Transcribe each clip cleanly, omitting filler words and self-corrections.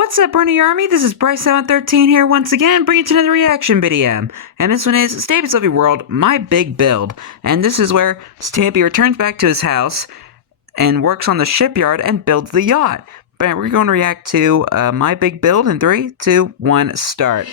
What's up, Brony Army? This is BryceAllen13 here once again, bringing you another reaction video. And this one is Stampy's Lovely World, My Big Build. And this is where Stampy returns back to his house and works on the shipyard and builds the yacht. But we're going to react to My Big Build in 3, 2, 1, start.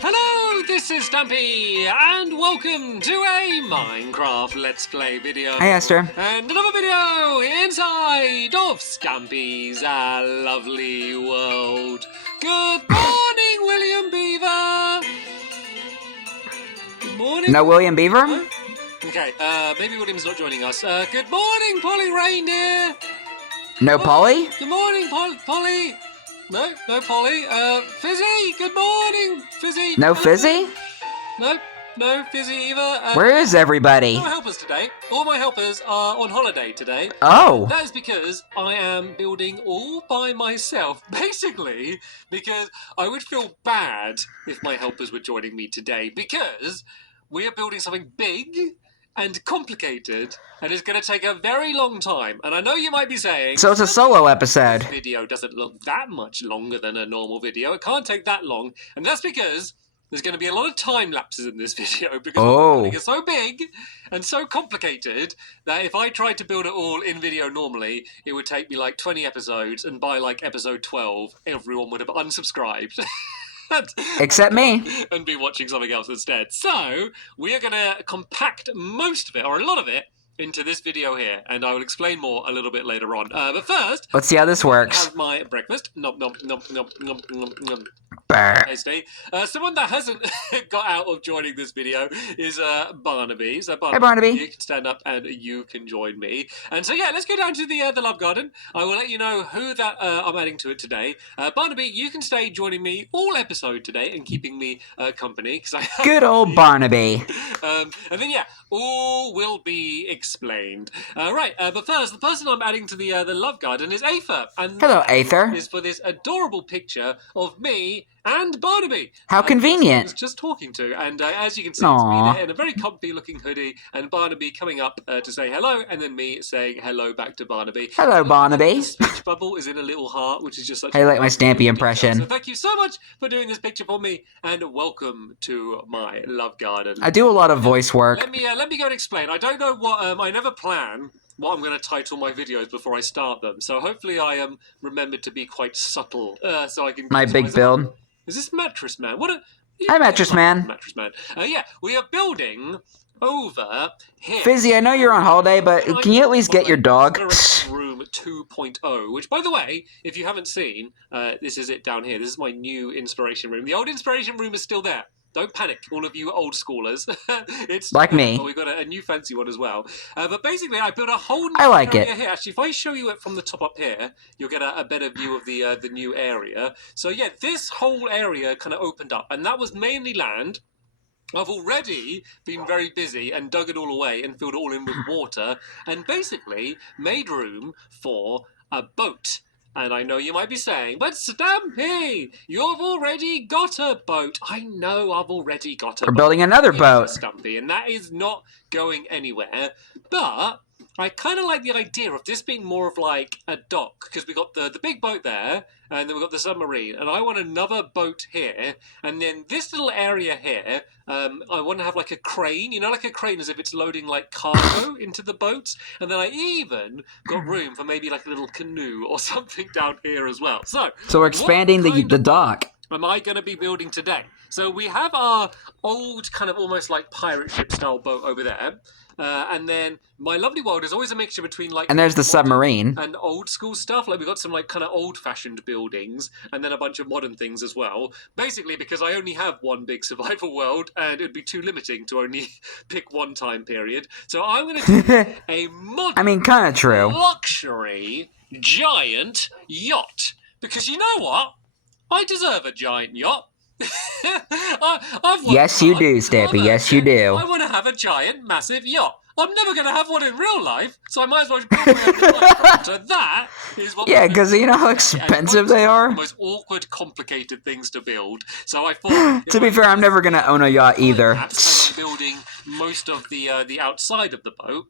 Hello, this is Stampy, and welcome to a Minecraft Let's Play video. Hi, Esther. And another video inside of Stampy's Lovely World. Good morning, William Beaver. Good morning. No William Beaver? Huh? Okay, maybe William's not joining us. Good morning, Polly Reindeer. No Polly? Good morning, Polly. No Polly. Fizzy, good morning, Fizzy. No Fizzy? No Fizzy either. Where is everybody? No helpers today. All my helpers are on holiday today. Oh. That is because I am building all by myself. Basically, because I would feel bad if my helpers were joining me today, because we are building something big and complicated, and it's going to take a very long time. And I know you might be saying, So it's a solo episode. this video doesn't look that much longer than a normal video. It can't take that long, and that's because there's going to be a lot of time lapses in this video, because it's so big and so complicated that if I tried to build it all in video normally, it would take me like 20 episodes, and by like episode 12, everyone would have unsubscribed. Except me. And be watching something else instead. So, we are going to compact most of it, or a lot of it, into this video here, and I will explain more a little bit later on. But first, Let's see how this works. have my breakfast. Nom nom nom nom nom nom nom. Brr. Tasty. Someone that hasn't got out of joining this video is Barnaby. So Hey, Barnaby. you can stand up and you can join me. And so yeah, let's go down to the love garden. I will let you know who that I'm adding to it today. Barnaby, you can stay joining me all episode today and keeping me company, because I Good old Barnaby. and then yeah, all will be explained. Right, but first, the person I'm adding to the love garden is Aether. And Hello, Aether. is for this adorable picture of me and Barnaby. How convenient. I was just talking to, and as you can see, Aww. it's me in a very comfy-looking hoodie, and Barnaby coming up to say hello, and then me saying hello back to Barnaby. Hello, Barnaby. The speech bubble is in a little heart, which is just such I like my Stampy picture. impression. So thank you so much for doing this picture for me, and welcome to my love garden. I do a lot of voice work. Let me go and explain. I don't know what I never plan what I'm going to title my videos before I start them. So hopefully I am remembered to be quite subtle, so I can. My big build. Is this Mattress Man? What a. Hi, Mattress Man. Mattress Man. Yeah, we are building over here. Fizzy, I know you're on holiday, but can you at least get your dog? Room 2.0, which, by the way, if you haven't seen, this is it down here. This is my new inspiration room. The old inspiration room is still there. Don't panic, all of you old schoolers. It's Like me. We've got a new fancy one as well. But basically, I built a whole new I like area it. here. Actually, if I show you it from the top up here, you'll get a better view of the new area. So yeah, this whole area kind of opened up, and that was mainly land. I've already been very busy and dug it all away and filled it all in with water, and basically made room for a boat. And I know you might be saying, but Stampy, you've already got a boat. I know I've already got a boat. We're building another boat. Stampy, and that is not going anywhere. But I kind of like the idea of this being more of like a dock, because we got the big boat there, and then we've got the submarine, and I want another boat here, and then this little area here, I want to have like a crane, you know, like a crane as if it's loading like cargo into the boats, and then I even got room for maybe like a little canoe or something down here as well. So we're expanding the dock. Am I going to be building today? So we have our old kind of almost like pirate ship style boat over there. And then my lovely world is always a mixture between like... And there's the submarine. And old school stuff. Like we've got some like kind of old fashioned buildings and then a bunch of modern things as well. Basically because I only have one big survival world and it'd be too limiting to only pick one time period. So I'm going to do a modern... I mean, kind of true. Luxury giant yacht. Because you know what? I deserve a giant yacht. Yes, you do, Stampy. Yes, you do. I want to have a giant, massive yacht. I'm never going to have one in real life, so I might as well build my own yacht. So that is what... Yeah, because you know how expensive they are? The most awkward, complicated things to build. So I thought... To be fair, I'm never going to own a yacht either. I'm building most of the outside of the boat.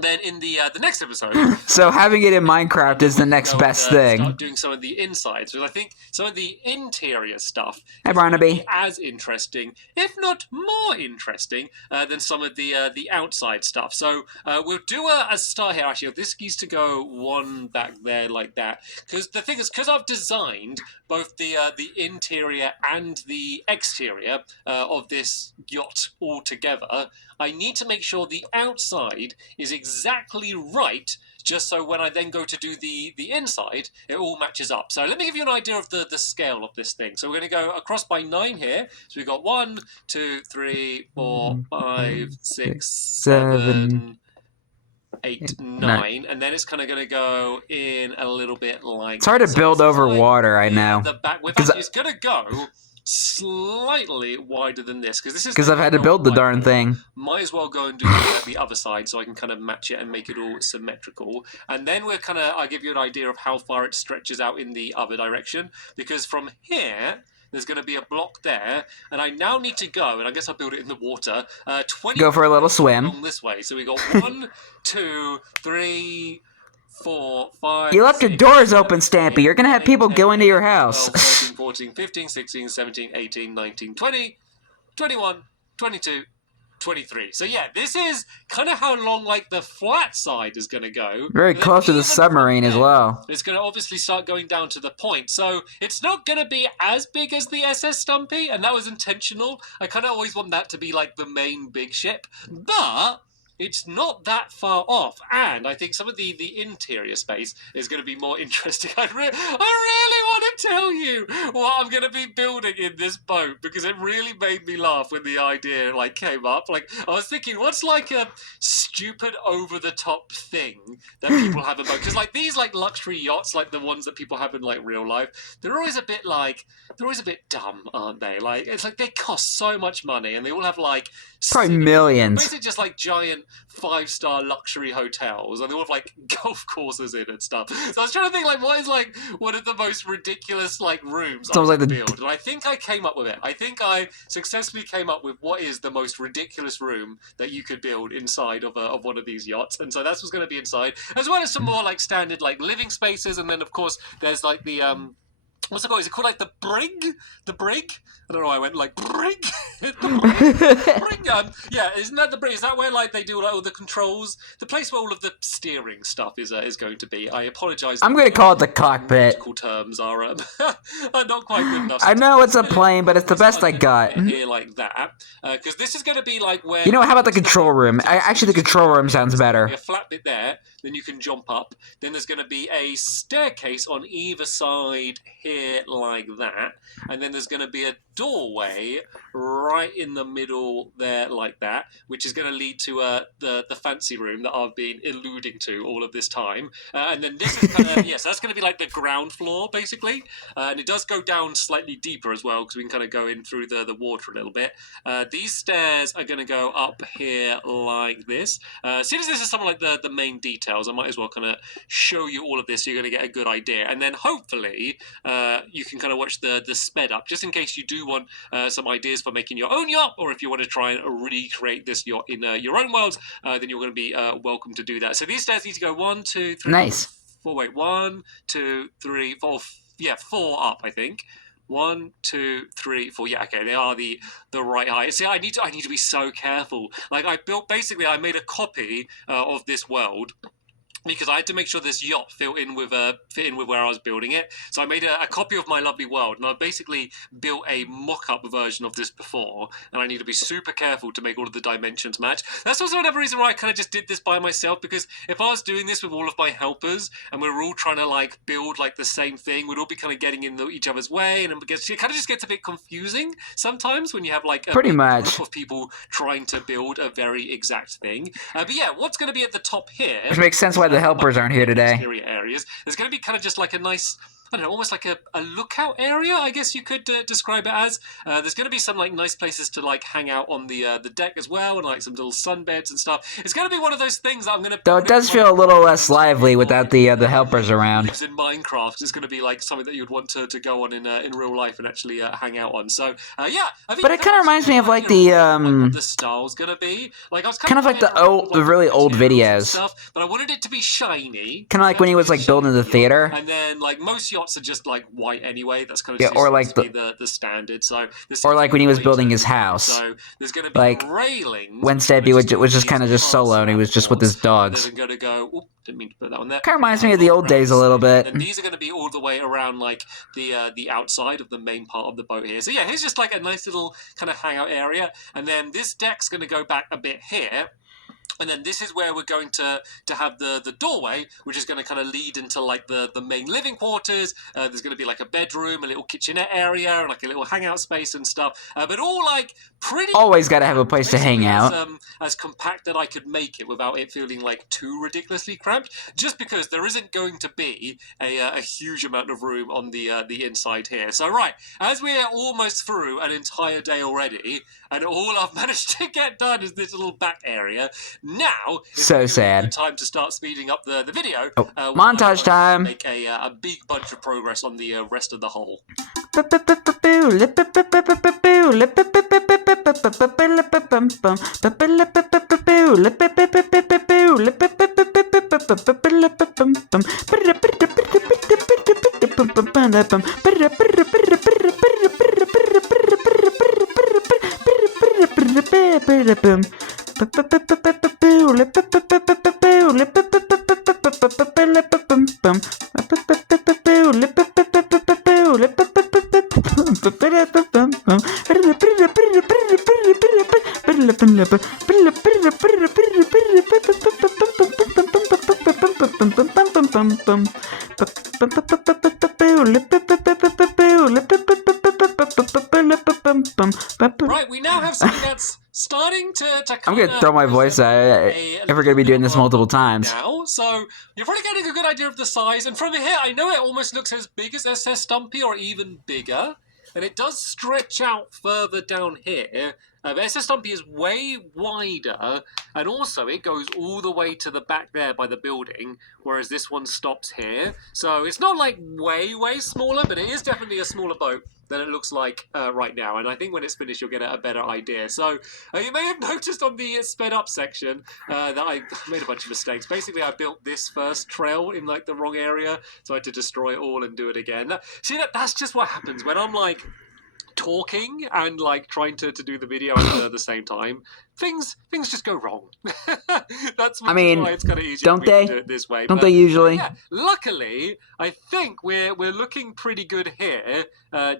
then in the next episode, So having it in Minecraft is the next best thing. Start doing some of the insides, because I think some of the interior stuff Hi, is going to Barnaby. be as interesting, if not more interesting, than some of the outside stuff. So we'll do a start here. Actually, this needs to go one back there like that, because the thing is, because I've designed both the interior and the exterior of this yacht all together, I need to make sure the outside is exactly right, just so when I then go to do the inside, it all matches up. So let me give you an idea of the scale of this thing. So we're going to go across by 9 here. So we've got 1, 2, 3, 4, 5, 6, 7, 8, 9, and then it's kind of going to go in a little bit like... It's hard to build over water, I know. The back, it's going to go slightly wider than this, because I've had to build the darn thing. Might as well go and do the other side so I can kind of match it and make it all symmetrical. And then I'll give you an idea of how far it stretches out in the other direction, because from here there's going to be a block there, and I now need to go, and I guess I'll build it in the water, 20 go for a little swim along this way. So we got 1, 2, 3, 4, 5... You left your doors open, Stampy. You're going to have people go into your house. 12, 13, 14, 15, 16, 17, 18, 19, 20, 21, 22, 23. So yeah, this is kind of how long like the flat side is going to go. Very close to the submarine as well. It's going to obviously start going down to the point. So it's not going to be as big as the SS Stampy, and that was intentional. I kind of always want that to be like the main big ship. But it's not that far off, and I think some of the interior space is going to be more interesting. I really want to tell you what I'm going to be building in this boat, because it really made me laugh when the idea came up. Like, I was thinking, what's like a stupid over-the-top thing that people have in boat? Because these luxury yachts, like the ones that people have in real life, they're always a bit dumb, aren't they? It's like they cost so much money, and they all have probably millions. Basically just giant 5-star luxury hotels, and they all have golf courses in and stuff. So I was trying to think what is one of the most ridiculous rooms I could build, and I think I came up with it. I think I successfully came up with what is the most ridiculous room that you could build inside of one of these yachts, and so that's what's going to be inside, as well as some more standard living spaces, and then of course there's the what's it called? Is it called the brig? The brig? I don't know why I went brig. The brig. Yeah, isn't that the brig? Is that where they do all the controls? The place where all of the steering stuff is going to be. I apologise. I'm going to call it the cockpit. Nautical terms are not quite good enough. I know it's a plane, but it's the best I got. Here like that, because this is going to be where. You know, how about the control room? Actually, the control room sounds better. A flat bit there, then you can jump up. Then there's going to be a staircase on either side here like that, and then there's going to be a doorway right in the middle there like that, which is going to lead to the fancy room that I've been alluding to all of this time, and then this is kind of so that's going to be the ground floor basically, and it does go down slightly deeper as well, because we can kind of go in through the water a little bit. These stairs are going to go up here like this. Seeing as this is some of the main details, I might as well kind of show you all of this so you're going to get a good idea, and then hopefully you can kind of watch the sped up, just in case you do want some ideas for making your own yacht, or if you want to try and recreate this yacht in your own world, then you're going to be welcome to do that. So these stairs need to go 1, 2, 3, nice. 4. Wait, 1, 2, 3, 4. Yeah, 4 up, I think. 1, 2, 3, 4. Yeah, okay, they are the right height. See, I need to be so careful. I made a copy of this world, because I had to make sure this yacht fit in with where I was building it. So I made a copy of my lovely world, and I basically built a mock-up version of this before, and I need to be super careful to make all of the dimensions match. That's also another reason why I kind of just did this by myself, because if I was doing this with all of my helpers, and we were all trying to build the same thing, we'd all be kind of getting in each other's way, and it kind of just gets a bit confusing sometimes when you have a pretty much group of people trying to build a very exact thing. But yeah, what's going to be at the top here, which makes sense why the helpers aren't here today. Areas. There's going to be kind of just a nice I don't know, almost like a lookout area, I guess you could describe it as. There's going to be some like nice places to like hang out on the deck as well, and like some little sunbeds and stuff. It's going to be one of those things that I'm going to. Though it does feel a little less lively without the helpers around. Lives in Minecraft. It's going to be like something that you'd want to go on in real life and actually hang out on. So yeah, I think. But it kind of reminds me of like the what the style's going to be. Like I was kind of like the really old videos stuff, but I wanted it to be shiny. Kind of like when he was like building the theater. And then like most yachts are just like white anyway. That's kind of or like the standard. So or like when he was building his house. So there's going to be like railings. When Stampy was just kind of just solo and he was just with his dogs. They're going to go. Oh, didn't mean to put that on there. Kind of reminds me of the old days a little bit. And these are going to be all the way around like the outside of the main part of the boat here. So yeah, here's just like a nice little kind of hangout area, and then this deck's going to go back a bit here. And then this is where we're going to have the doorway, which is going to kind of lead into like the main living quarters. There's going to be like a bedroom, a little kitchenette area, and like a little hangout space and stuff. But all like pretty. Always got to have a place to hang out. As compact that I could make it without it feeling like too ridiculously cramped. Just because there isn't going to be a huge amount of room on the inside here. So right, as we're almost through an entire day already, and all I've managed to get done is this little back area. Now, so sad. A good time to start speeding up the video. Montage time. Make a big bunch of progress on the rest of the hole. Right, we now have something that's starting to I'm gonna throw my voice out. If we're gonna be doing this multiple times. Now, so you're probably getting a good idea of the size, and from here, I know it almost looks as big as SS Stumpy or even bigger, and it does stretch out further down here. SS Stumpy is way wider, and also it goes all the way to the back there by the building, whereas this one stops here. So it's not like way smaller, but it is definitely a smaller boat than it looks like right now, and I think when it's finished you'll get a better idea. So you may have noticed on the sped up section that I made a bunch of mistakes. Basically I built this first trail in like the wrong area, so I had to destroy it all and do it again. That's just what happens when I'm like talking and like trying to do the video at the same time. Things just go wrong. That's why it's kind of easier don't they? to do it this way. Don't they usually? Yeah, luckily, I think we're looking pretty good here.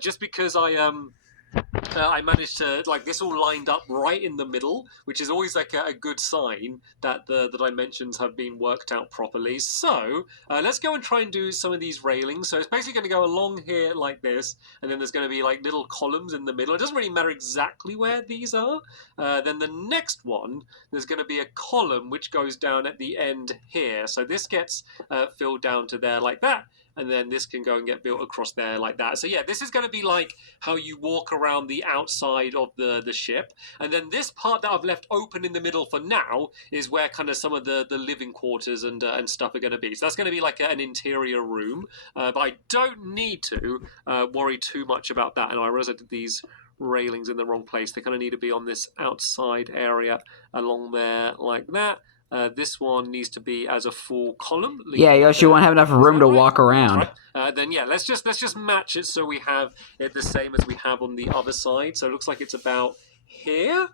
Just because I managed to, like, this all lined up right in the middle, which is always like a good sign that the dimensions have been worked out properly. So let's go and try and do some of these railings. So it's basically going to go along here like this, and then there's going to be like little columns in the middle. It doesn't really matter exactly where these are. Then the next one, there's going to be a column which goes down at the end here. So this gets filled down to there like that. And then this can go and get built across there like that. So yeah, this is going to be like how you walk around the outside of the ship. And then this part that I've left open in the middle for now is where kind of some of the living quarters and stuff are going to be. So that's going to be like an interior room. But I don't need to worry too much about that. And I realize I did these railings in the wrong place. They kind of need to be on this outside area along there like that. This one needs to be as a full column. Yeah, you actually won't have enough room to walk around. Right. Then yeah, let's just match it so we have it the same as we have on the other side. So it looks like it's about here.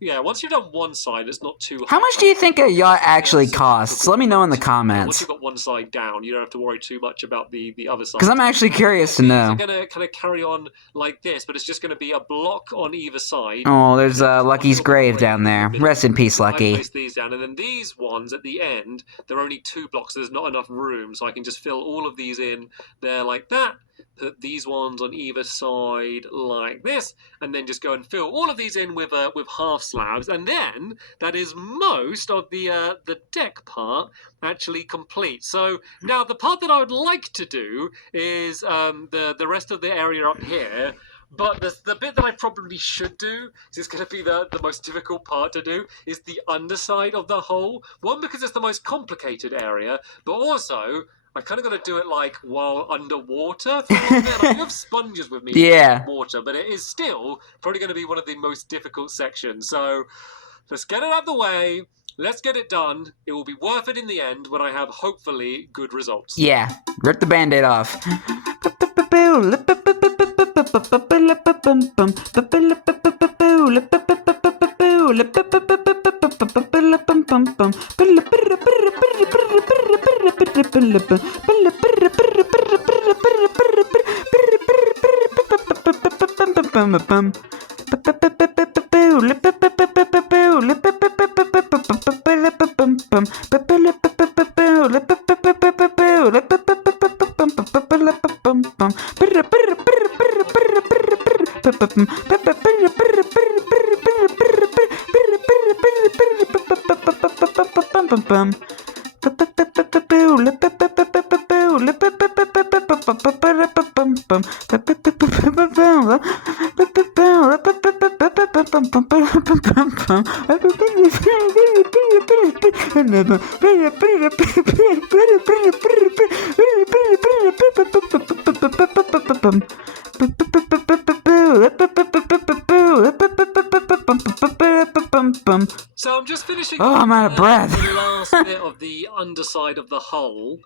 Yeah, once you've done one side, it's not too high. How much do you think a yacht actually costs? Let me know in the comments. Once you've got one side down, you don't have to worry too much about the other side. Because I'm actually curious to know. These are going to kind of carry on like this, but it's just going to be a block on either side. Oh, there's Lucky's grave down there. Rest in peace, Lucky. I place these down, and then these ones at the end, they're only 2 blocks. So there's not enough room, so I can just fill all of these in there like that. put these ones on either side like this, and then just go and fill all of these in with half slabs, and then that is most of the deck part actually complete. So now the part that I would like to do is the rest of the area up here. But the bit that I probably should do, because it's going to be the most difficult part to do, is the underside of the hole. One, because it's the most complicated area, but also I kind of got to do it like while underwater for a little bit. I do have sponges with me Yeah. for water, but it is still probably going to be one of the most difficult sections. So let's get it out of the way. Let's get it done. It will be worth it in the end when I have hopefully good results. Yeah. Rip the Band-Aid off. So I'm just finishing I'm out of breath. the last bit of the underside of the hull.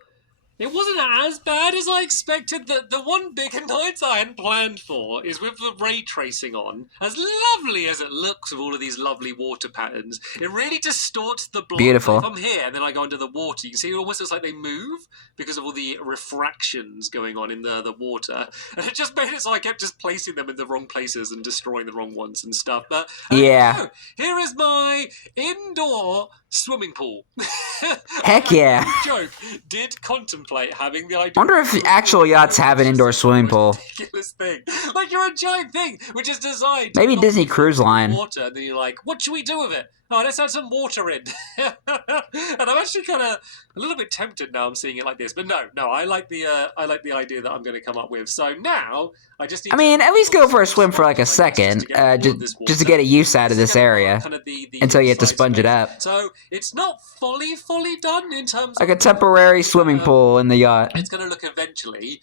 It wasn't as bad as I expected. The one big annoyance I hadn't planned for is with the ray tracing on. As lovely as it looks with all of these lovely water patterns, it really distorts the block. Beautiful. If I'm here and then I go under the water, you can see it almost looks like they move because of all the refractions going on in the water. And it just made it so I kept just placing them in the wrong places and destroying the wrong ones and stuff. But yeah. Here is my indoor swimming pool. Heck yeah. Joke did contemplate having the idea. I wonder if actual yachts have an indoor swimming pool. Ridiculous thing. Like you're a giant thing which is designed. Maybe Disney Cruise Line. Water, and then you're like, what should we do with it? Oh, let's add some water in. And I'm actually kind of a little bit tempted now. I'm seeing it like this, but no, I like the idea that I'm going to come up with. So now I just need. I mean, at least go for a swim for like a second, just to get a use out of this area, until you have to sponge it up. So it's not fully done in terms like a temporary swimming pool in the yacht. It's going to look eventually,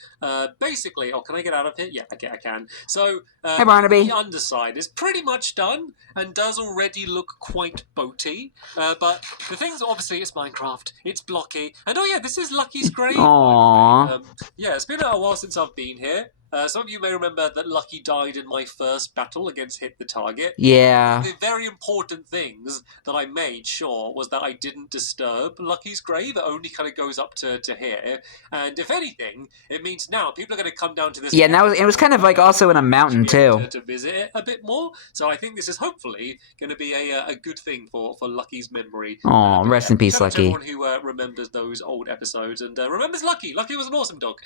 basically. Oh, can I get out of here? Yeah, okay, I can. So hey, Barnaby. The underside is pretty much done and does already look quite boaty. But the things, obviously, it's Minecraft. It's blocky. And oh yeah, this is Lucky's grave. Aww. Yeah, it's been a while since I've been here. Some of you may remember that Lucky died in my first battle against Hit the Target. Yeah. The very important things that I made sure was that I didn't disturb Lucky's grave. It only kind of goes up to here. And if anything, it means now people are going to come down to this. Yeah, and it was kind of like also in a mountain too. To visit it a bit more. So I think this is hopefully going to be a good thing for Lucky's memory. Oh, rest in peace, Lucky. Everyone who remembers those old episodes and remembers Lucky. Lucky was an awesome dog.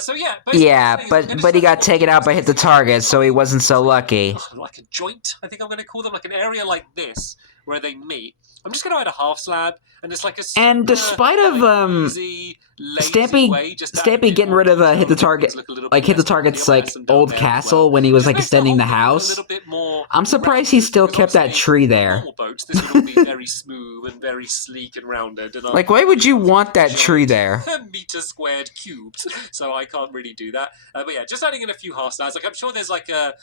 So yeah. Yeah, but he got taken out by Hit the Target, so he wasn't so lucky. Like a joint, I think I'm going to call them, like an area like this where they meet. I'm just going to add a half slab, and it's like a super, and despite of easy, Stampy getting rid of Hit the Target, like Hit the Target's like old castle when he was like extending the house, I'm surprised he still kept that tree there. Normal boats, this would all be very smooth and very sleek and rounded. And like, why would you want that tree there? Meter squared cubes, so I can't really do that. But yeah, just adding in a few half slabs. Like I'm sure there's like a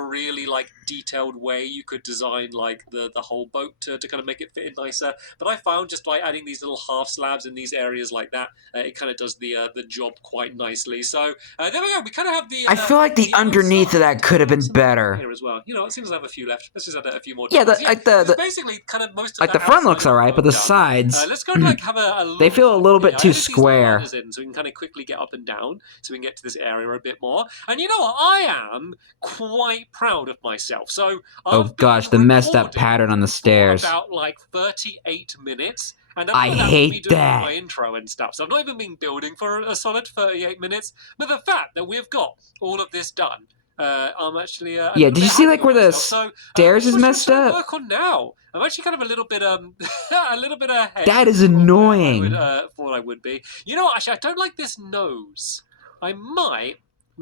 really like detailed way you could design like the whole boat to kind of make it fit in nicer. But I found just by adding these little half slabs in these areas like that, it kind of does the job quite nicely. So there we go. We kind of have the. I feel like the underneath of that could have been better. Here as well. You know, it seems I have a few left. Let's just add a few more. Yeah, the basically kind of most of like the front looks alright, but the sides. Let's go and like have a they feel a little bit too square. So we can kind of quickly get up and down, so we can get to this area a bit more. And you know what? I am quite proud of myself. So oh gosh, the messed up pattern on the stairs. About like 38 minutes. And I that hate me doing that. my intro and stuff. So I've not even been building for a solid 38 minutes. But the fact that we've got all of this done, I'm actually yeah. Did you see like where the stairs is messed up? Work on now. I'm actually kind of a little bit a little bit ahead. That is annoying. Thought I would be. You know what? Actually, I don't like this nose. I might.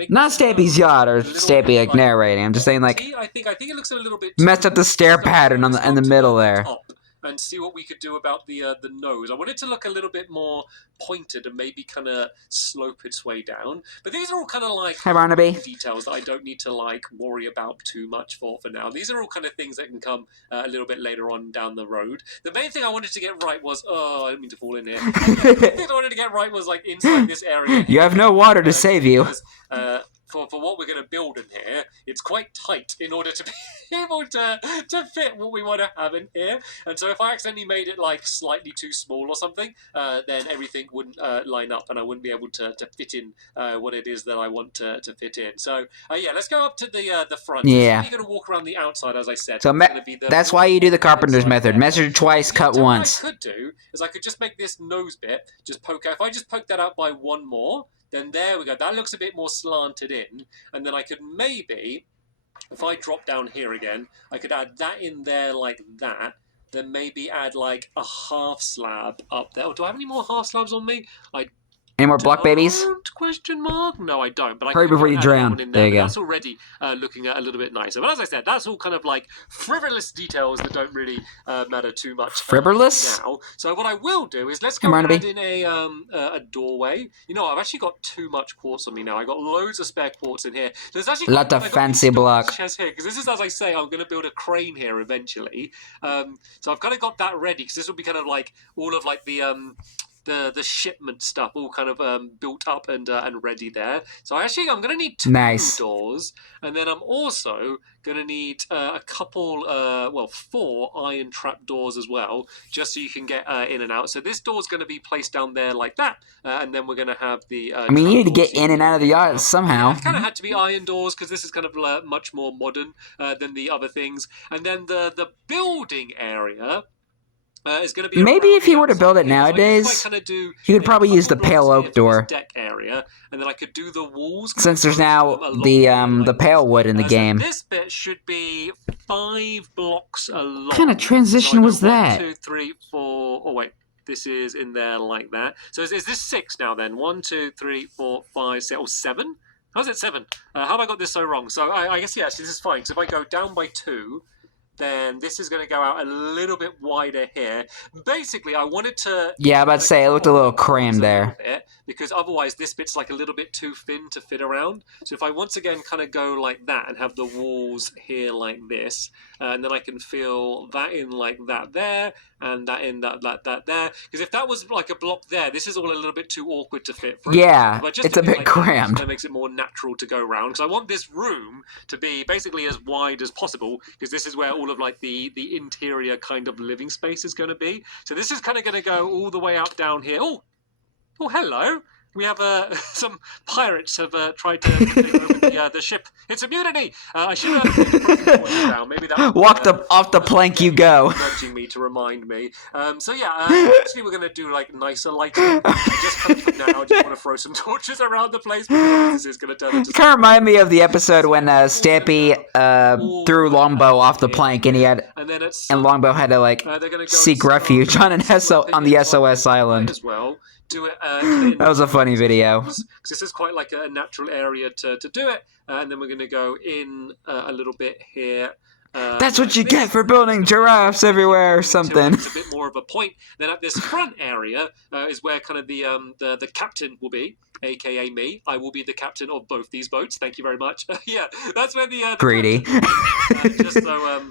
Not Stampy's yacht or Stampy like narrating. I'm just saying like. I think it looks a little bit messed up the stair pattern on in the middle there. And see what we could do about the nose. I want it to look a little bit more pointed and maybe kind of slope its way down. But these are all kind of like details that I don't need to like worry about too much for now. These are all kind of things that can come a little bit later on down the road. The main thing I wanted to get right was I didn't mean to fall in here. The main thing I wanted to get right was like inside this area. You have no water to save you. For what we're going to build in here, it's quite tight in order to be able to fit what we want to have in here. And so if I accidentally made it like slightly too small or something, then everything wouldn't line up and I wouldn't be able to fit in what it is that I want to fit in. So yeah, let's go up to the front. Yeah. You're going to walk around the outside, as I said. So that's why you do the carpenter's method. Measure twice, cut once. What I could do is I could just make this nose bit just poke out. If I just poke that out by one more, then there we go. That looks a bit more slanted in. And then I could maybe, if I drop down here again, I could add that in there like that. Then maybe add like a half slab up there. Oh, do I have any more half slabs on me? Any more block babies? Question mark? No, I don't. But hurry before you drown. There you go. That's already looking a little bit nicer. But as I said, that's all kind of like frivolous details that don't really matter too much. Frivolous? Now. So what I will do is let's go add in a doorway. You know, I've actually got too much quartz on me now. I've got loads of spare quartz in here. There's actually a lot of fancy block. Because this is, as I say, I'm going to build a crane here eventually. So I've kind of got that ready because this will be kind of like all of like the shipment stuff all kind of built up and ready there. So I'm going to need two doors, and then I'm also going to need a couple, 4 iron trap doors as well, just so you can get in and out. So this door's going to be placed down there like that, and then we're going to have the. I mean, you need to get in and out of the yacht somehow. Yeah, it kind of had to be iron doors because this is kind of much more modern than the other things. And then the building area. Is going to be maybe if you were to build it nowadays, you could probably use the pale oak door. Deck area, and then I could do the walls. Since there's now the pale wood in the game. So this bit should be 5 blocks along. What kind of transition was that? 1, 2, 3, 4. Oh wait, this is in there like that. So is this 6 now then? 1, 2, 3, 4, 5, 6, or 7? How's it 7? How have I got this so wrong? So I guess yes, this is fine. So if I go down by 2. Then this is going to go out a little bit wider here. Basically, I wanted to... Yeah, I'm about to say, it looked a little crammed there. Because otherwise, this bit's like a little bit too thin to fit around. So if I once again kind of go like that and have the walls here like this, and then I can fill that in like that there, and that in that there. Because if that was like a block there, this is all a little bit too awkward to fit through. Yeah, it's a bit like crammed. That makes it more natural to go around. Because I want this room to be basically as wide as possible, because this is where all of like the interior kind of living space is going to be. So this is kind of going to go all the way out down here. Oh, hello. We have some pirates have tried to take over the ship. It's a mutiny. I should have down. Maybe that walked off the plank you go. Nudging me to remind me. So yeah, actually we're gonna do like nicer lighting. Just coming up now. I just want to throw some torches around the place. This is gonna turn into. Kind of remind me of the episode when Stampy threw Longbow off the plank, and Longbow had to like seek refuge on the SOS island. As well. Do it. That was a funny video. Because this is quite like a natural area to do it, and then we're going to go in a little bit here. That's what you get for building giraffes everywhere or something. It's a bit more of a point. Then at this front area is where kind of the captain will be, aka me. I will be the captain of both these boats. Thank you very much. Yeah, that's where the greedy. Just so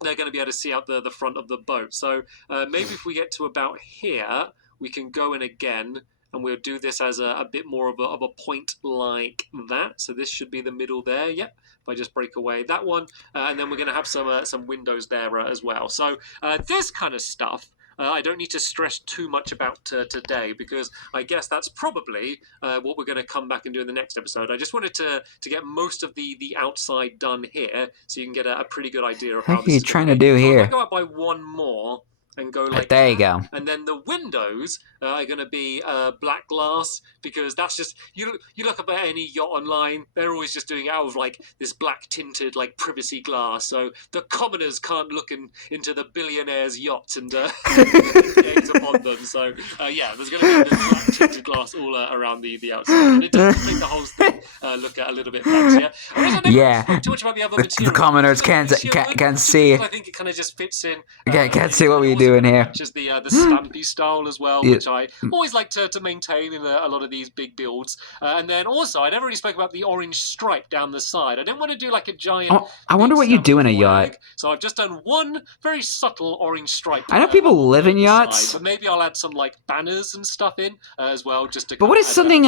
they're going to be able to see out the front of the boat. So maybe if we get to about here. We can go in again, and we'll do this as a bit more of a point like that. So this should be the middle there. Yep. If I just break away that one, and then we're going to have some windows there as well. So this kind of stuff. I don't need to stress too much about today, because I guess that's probably what we're going to come back and do in the next episode. I just wanted to get most of the outside done here, so you can get a pretty good idea of how what are you trying to do here. If I go up by one more, and go like There that. you go. And then the windows are going to be black glass, because that's just you look up at any yacht online, they're always just doing it out of like this black tinted like privacy glass, so the commoners can't look into the billionaires' yachts and eggs upon them. So yeah, there's going to be this black tinted glass all around the outside, and it does make the whole thing look a little bit fancier. I Yeah. spoke too much about the other The material. commoners can't see. I think it kind of just fits in. Can't see what we're doing here. Matches the Stampy style as well, Yeah. which I always like to maintain in a lot of these big builds. And then also, I never really spoke about the orange stripe down the side. I didn't want to do like a giant. Oh, I wonder what you do in a yacht. So I've just done one very subtle orange stripe. I know people live in yachts. Side, but maybe I'll add some like banners and stuff in as well, just to. But what is something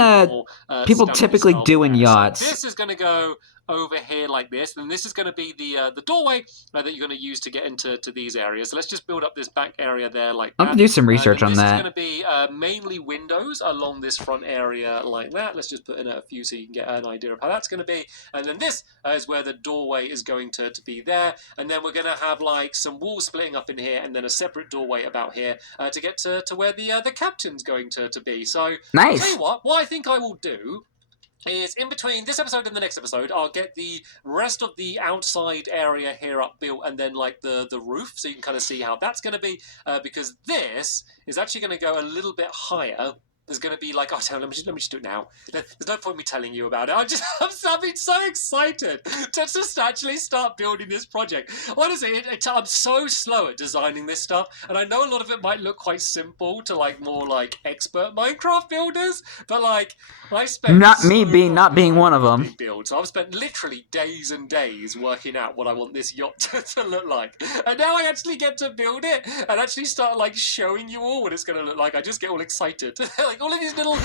people typically do in yachts? So this is going to go over here like this, and this is going to be the doorway that you're going to use to get into these areas. So let's just build up this back area there like that. I'm gonna do some research on that. This is going to be mainly windows along this front area like that. Let's just put in a few so you can get an idea of how that's going to be. And then this is where the doorway is going to be there. And then we're going to have like some walls splitting up in here, and then a separate doorway about here to get to where the captain's going to be. So nice. I'll tell you what I think I will do is in between this episode and the next episode, I'll get the rest of the outside area here up built, and then like the roof, so you can kind of see how that's going to be, because this is actually going to go a little bit higher. There's going to be like, let me just do it now. There's no point me telling you about it. I'm being so excited to just actually start building this project. Honestly, I'm so slow at designing this stuff, and I know a lot of it might look quite simple to like more like expert Minecraft builders, but like I spent not being one of them. Build. So I've spent literally days and days working out what I want this yacht to look like, and now I actually get to build it and actually start like showing you all what it's going to look like. I just get all excited. Like all of these little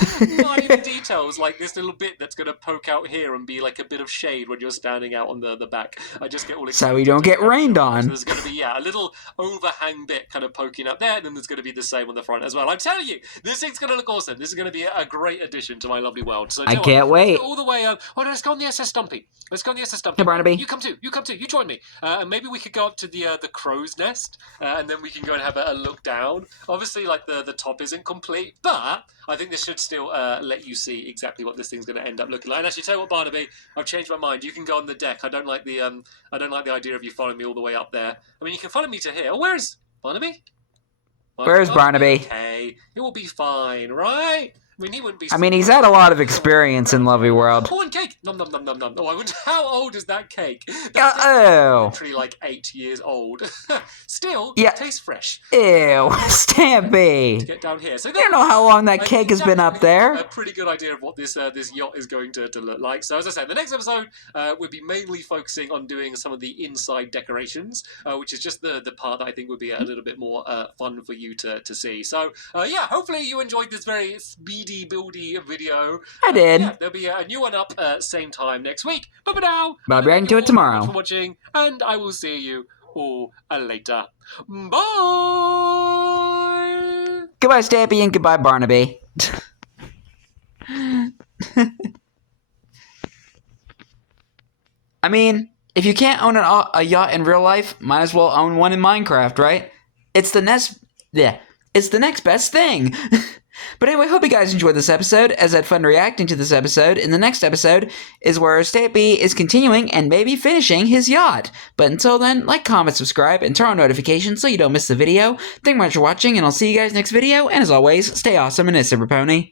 minor details, like this little bit that's going to poke out here and be like a bit of shade when you're standing out on the back. I just get all excited. So we don't get rained on. So there's going to be a little overhang bit kind of poking up there, and then there's going to be the same on the front as well. I'm telling you, this thing's going to look awesome. This is going to be a great addition to my lovely world. So I can't wait. All the way up. Oh no, let's go on the SS Stumpy. Hey Barnaby. You come too. You join me. And maybe we could go up to the crow's nest, and then we can go and have a look down. Obviously, like the top isn't complete, but I think this should still let you see exactly what this thing's going to end up looking like. And actually, tell you what, Barnaby, I've changed my mind. You can go on the deck. I don't like the idea of you following me all the way up there. I mean, you can follow me to here. Oh, where's Barnaby? Where's Barnaby? Okay, it will be fine, right? I mean, he wouldn't be. I mean, he's had a lot of experience in Lovely World. Oh, and cake! Nom nom nom nom nom. Oh, I wonder how old is that cake? Oh. Literally like 8 years old. Still, yeah. It tastes fresh. Ew, Stampy. To get down here. So you don't know how long that cake has been up there. A pretty good idea of what this yacht is going to look like. So as I said, the next episode we'll be mainly focusing on doing some of the inside decorations, which is just the part that I think would be a little bit more fun for you to see. So yeah, hopefully you enjoyed this very speedy buildy video. I did. Yeah, there'll be a new one up same time next week. But for now, I'll be right into it tomorrow. Thanks for watching, and I will see you all later. Bye. Goodbye, Stampy, and goodbye, Barnaby. I mean, if you can't own a yacht in real life, might as well own one in Minecraft, right? It's the next best thing. But anyway, hope you guys enjoyed this episode, as I had fun reacting to this episode. In the next episode is where Stampy is continuing and maybe finishing his yacht. But until then, like, comment, subscribe, and turn on notifications so you don't miss the video. Thank you much for watching, and I'll see you guys next video. And as always, stay awesome and a super pony.